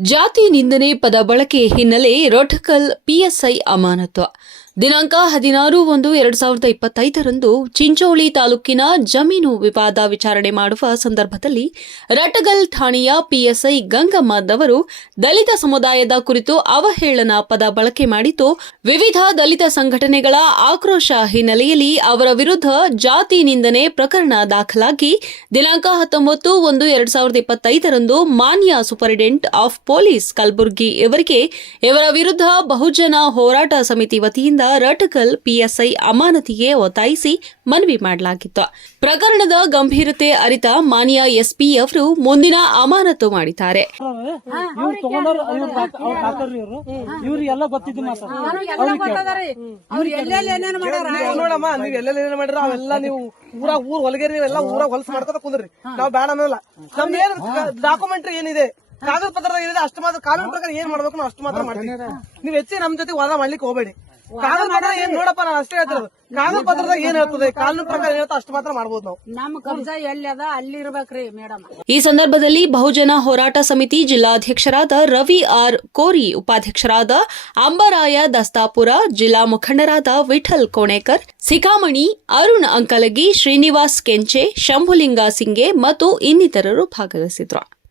ಜಾತಿ ನಿಂದನೆ ಪದ ಬಳಕೆ ಹಿನ್ನೆಲೆ ರೊಟಕಲ್ ಪಿಎಸ್ಐ ಅಮಾನತು. ದಿನಾಂಕ ಹದಿನಾರು ಒಂದು ಎರಡ್ ಸಾವಿರದ ಇಪ್ಪತ್ತೈದರಂದು ಚಿಂಚೋಳಿ ತಾಲೂಕಿನ ಜಮೀನು ವಿವಾದ ವಿಚಾರಣೆ ಮಾಡುವ ಸಂದರ್ಭದಲ್ಲಿ ರಟಗಲ್ ಠಾಣೆಯ ಪಿಎಸ್ಐ ಗಂಗಮ್ಮದವರು ದಲಿತ ಸಮುದಾಯದ ಕುರಿತು ಅವಹೇಳನ ಪದ ಬಳಕೆ ಮಾಡಿದ್ದು, ವಿವಿಧ ದಲಿತ ಸಂಘಟನೆಗಳ ಆಕ್ರೋಶ ಹಿನ್ನೆಲೆಯಲ್ಲಿ ಅವರ ವಿರುದ್ಧ ಜಾತಿ ನಿಂದನೆ ಪ್ರಕರಣ ದಾಖಲಾಗಿ ದಿನಾಂಕ ಹತ್ತೊಂಬತ್ತು ಒಂದು ಎರಡ್ ಸಾವಿರದ ಇಪ್ಪತ್ತೈದರಂದು ಮಾನ್ಯ ಸೂಪರಿಂಟೆಂಡೆಂಟ್ ಆಫ್ ಪೊಲೀಸ್ ಕಲಬುರ್ಗಿ ಇವರಿಗೆ ಇವರ ವಿರುದ್ಧ ಬಹುಜನ ಹೋರಾಟ ಸಮಿತಿ ವತಿಯಿಂದ ರಟಕಲ್ ಪಿಎಸ್ಐ ಅಮಾನತಿಗೆ ಒತ್ತಾಯಿಸಿ ಮನವಿ ಮಾಡಲಾಗಿತ್ತು. ಪ್ರಕರಣದ ಗಂಭೀರತೆ ಅರಿತ ಮಾನ್ಯ ಎಸ್ಪಿ ಅವರು ಮುಂದಿನ ಅಮಾನತು ಮಾಡಿದ್ದಾರೆ. ಡಾಕ್ಯುಮೆಂಟ್ರಿ ಏನಿದೆ? ಕಾಗದ ಪತ್ರ ಏನಿದೆ? ಅಷ್ಟು ಮಾತ್ರ ಕಾನೂನು ಪ್ರಕಾರ ಏನ್ ಮಾಡ್ಬೇಕು ನಾವು ಅಷ್ಟು ಮಾತ್ರ ಮಾಡ್ತೀವಿ. ನೀವು ಹೆಚ್ಚಿ ನಮ್ ಜೊತೆ ವಾದ ಮಾಡ್ಲಿಕ್ಕೆ ಹೋಗ್ಬೇಡಿ. ಕಾಗದ ಪತ್ರ ಏನ್ ನೋಡಪ್ಪ ನಾನು ಅಷ್ಟೇ ಹೇಳ್ತಿರೋದು. ಕಾನೂನು ಪತ್ರದಾಗ ಏನ್ ಹೇಳ್ತದೆ? ಕಾನೂನು ಪ್ರಕಾರ ಏನ್ ಹೇಳ್ತಾ ಅಷ್ಟು ಮಾತ್ರ ಮಾಡಬಹುದು ನಾವು. ನಮ್ಮ ಕಬ್ಜಾ ಎಲ್ಲಿ ಅದ ಅಲ್ಲಿ ಇರ್ಬೇಕ್ರಿ ಮೇಡಮ್. ಈ ಸಂದರ್ಭದಲ್ಲಿ ಬಹುಜನ ಹೋರಾಟ ಸಮಿತಿ ಜಿಲ್ಲಾಧ್ಯಕ್ಷರಾದ ರವಿ ಆರ್ ಕೋರಿ ಉಪಾಧ್ಯಕ್ಷರಾದ ಅಂಬರಾಯ ದಸ್ತಾಪುರ ಜಿಲ್ಲಾ ಮುಖಂಡರಾದ ವಿಠಲ್ ಕೋಣೇಕರ್ ಸಿಖಾಮಣಿ ಅರುಣ್ ಅಂಕಲಗಿ ಶ್ರೀನಿವಾಸ್ ಕೆಂಚೆ ಶಂಭುಲಿಂಗ ಸಿಂಗೆ ಮತ್ತು ಇನ್ನಿತರರು ಭಾಗವಹಿಸಿದ್ರು.